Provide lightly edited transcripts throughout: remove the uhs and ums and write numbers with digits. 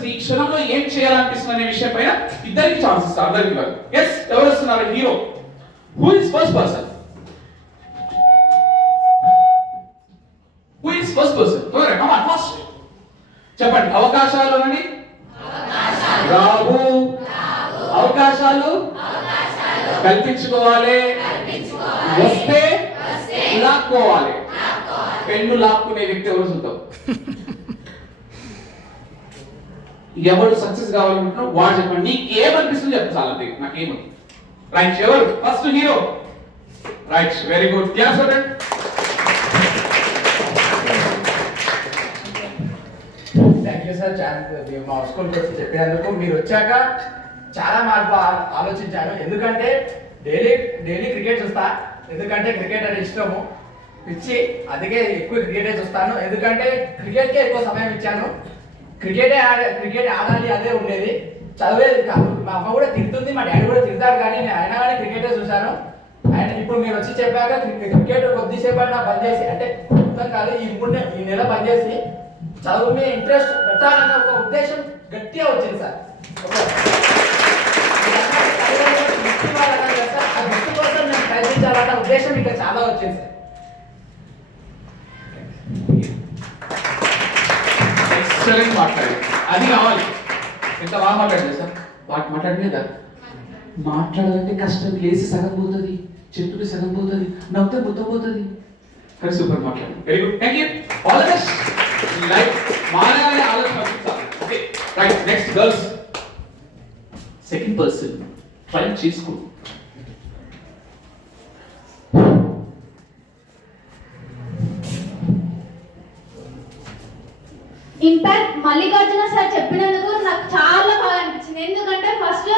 అనిపిస్తుంది, ఈ క్షణంలో ఏం చేయాలనిపిస్తుంది అనే విషయం పైన ఇద్దరికి ఛాన్స్ ఇస్తారు, అందరికి ఇవ్వాలి. ఎస్, ఎవరు వస్తున్నారు? Hero. Who is first person? Who is first person? Come on, first చెప్పండి. అవకాశాలు రావు, అవకాశాలు కల్పించుకోవాలి, వస్తే లాక్కోవాలి. పెన్ను లాక్కునే వ్యక్తి ఎవరు చూద్దాం. ఎవరు సక్సెస్ కావాలనుకుంటున్నావు వాడు చెప్పండి. నీకు ఏమనిపిస్తుంది చెప్పు, చాలా నాకేమని. రైట్, ఎవరు first hero? Right, very good, class కొట్టండి. థ్యాంక్ యూ సార్, మా స్కూల్కి వచ్చి చెప్పినందుకు. మీరు వచ్చాక చాలా మార్పు ఆలోచించాను. ఎందుకంటే డైలీ క్రికెట్ చూస్తా, ఎందుకంటే క్రికెట్ అంటే ఇష్టము, పిచ్చి. అందుకే ఎక్కువ క్రికెటే చూస్తాను, ఎందుకంటే క్రికెట్కే ఎక్కువ సమయం ఇచ్చాను. క్రికెట్ ఆడాలి అదే ఉండేది, చదివేది కాదు. మా అమ్మ కూడా తిడుతుంది, మా డాడీ కూడా తిడతారు, కానీ నేను అయినా కానీ క్రికెటే చూశాను. అండ్ ఇప్పుడు మీరు వచ్చి చెప్పాక క్రికెట్ కొద్దిసేపు అయినా బంద్ చేసి, అంటే మొత్తం కాదు, ఈ నెల బంద్ చేసి చదువు మీద ఇంట్రెస్ట్ పెట్టాలన్న ఒక ఉద్దేశం గట్టిగా వచ్చింది సార్. ఆ వృత్తి కోసం నేను ప్రయత్నించాలన్న ఉద్దేశం ఇంకా చాలా వచ్చింది సార్. ఎక్సలెంట్ మాట్లాడి, అది కావాలి. ఎంత బాగా మాట్లాడలేదు సార్, మాట్లాడలేదా? మాట్లాడాలంటే కష్టం, లేసి సగం పోతుంది, చెట్టుకి సగం పోతుంది, నవ్వుతే మొత్తం పోతుంది. కానీ సూపర్ మాట్లాడు, very good, thank you, all the best. Life మానగానే ఆలోచన వస్తుంది. Okay right, next girls. Second person try చేసుకో. ఇంపాక్ట్ మల్లికార్జున సార్ చెప్పినందుకు నాకు చాలా బాగా అనిపించింది. ఎందుకంటే ఫస్ట్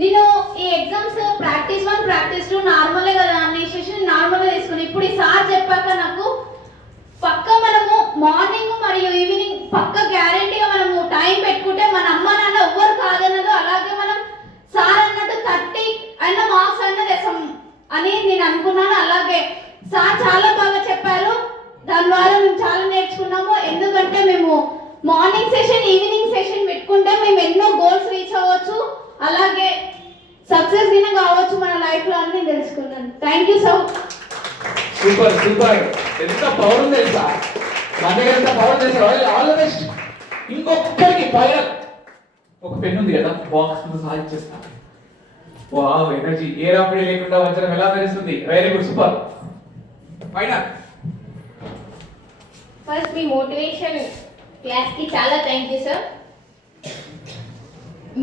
నేను ఈ ఎగ్జామ్స్ ప్రాక్టీస్ 1 ప్రాక్టీస్ 2 నార్మలే కదా అనేసి నార్మల్గా తీసుకుని, ఇప్పుడు ఈ సార్ చెప్పాక నాకు పక్క మనము మార్నింగ్ మరియు ఈవినింగ్ పక్క గ్యారెంటీగా మనము టైం పెట్టుకుంటే మన అమ్మ నాన్న ఎవ్వరు కాదన్నదో, అలాగే మనం సార్ అన్నట్టు 30 అయిన మార్క్స్ అన్న తెస్తాం అని నేను అనుకున్నాను. అలాగే సార్ చాలా బాగా చెప్పారు, దాని ద్వారా మేము చాలా నేర్చుకున్నాము. ఎందుకంటే మేము మార్నింగ్ సెషన్ ఈవినింగ్ సెషన్ పెట్టుకుంటే మేము ఎన్నో గోల్స్ రీచ్ అవ్వచ్చు, అలాగే సక్సెస్ దిన కావచ్చు మన లైఫ్ లో అని తెలుసుకున్నాను. Thank you so much. Super super, ఎంత పవర్ ఉంది తెలుసా మన దగ్గర, ఎంత పవర్ తెలుసా. All the best. ఇంకొకరికి పైన ఒక పెన్ ఉంది కదా, బాక్స్ సాధించేస్తా. వావ్, ఎనర్జీ ఏ రాపిడి లేకుండా వజ్రం ఎలా తెలుస్తుంది. Very good, super. పైన ఫస్ట్ మీ మోటివేషన్ క్లాస్ కి చాలా థ్యాంక్ యూ సార్.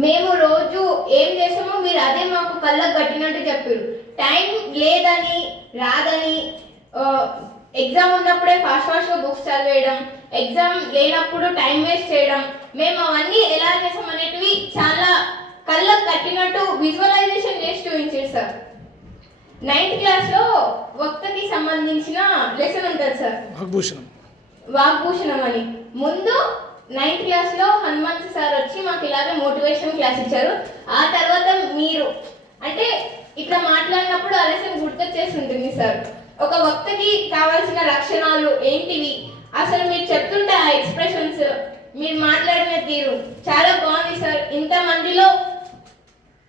మేము రోజు ఏం చేసామో మీరు అదే మాకు కళ్ళకు కట్టినట్టు చెప్పారు. టైం లేదని రాదని, ఎగ్జామ్ ఉన్నప్పుడే ఫాస్ట్గా బుక్స్ చదివేయడం, ఎగ్జామ్ లేనప్పుడు టైం వేస్ట్ చేయడం, మేము అవన్నీ ఎలా చేసాం అనేటివి చాలా కళ్ళకు కట్టినట్టు విజువలైజేషన్ చేసి చూపించారు సార్. 9th క్లాస్లో వక్తకి సంబంధించిన లెసన్ ఉంటుంది సార్, వాగ్భూషణం అని. ముందు 9th క్లాస్లో హనుమంత్ సార్ వచ్చి మాకు ఇలాగే మోటివేషన్ క్లాస్ ఇచ్చారు. ఆ తర్వాత మీరు అంటే ఇట్లా మాట్లాడినప్పుడు ఆ లెసన్ గుర్తొచ్చేసి ఉంటుంది సార్. ఒక వక్తకి కావాల్సిన లక్షణాలు ఏంటివి, అసలు మీరు చెప్తుంటే ఆ ఎక్స్ప్రెషన్స్, మీరు మాట్లాడిన తీరు చాలా బాగుంది సార్. ఇంతమందిలో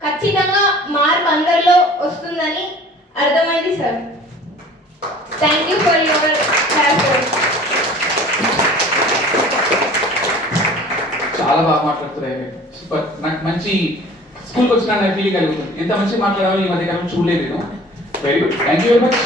ఖచ్చితంగా మార్పు అందరిలో వస్తుందని అర్థమైంది sir. Thank you for your class. చాలా బాగా మాట్లాడుతున్నాయి, సూపర్. నాకు మంచి స్కూల్కి వచ్చిన ఫీలింగ్ కలుగుతుంది. ఎంత మంచి మాట్లాడాలో ఈ మధ్య కాలం చూడలేదు నేను. Very good, thank you very much.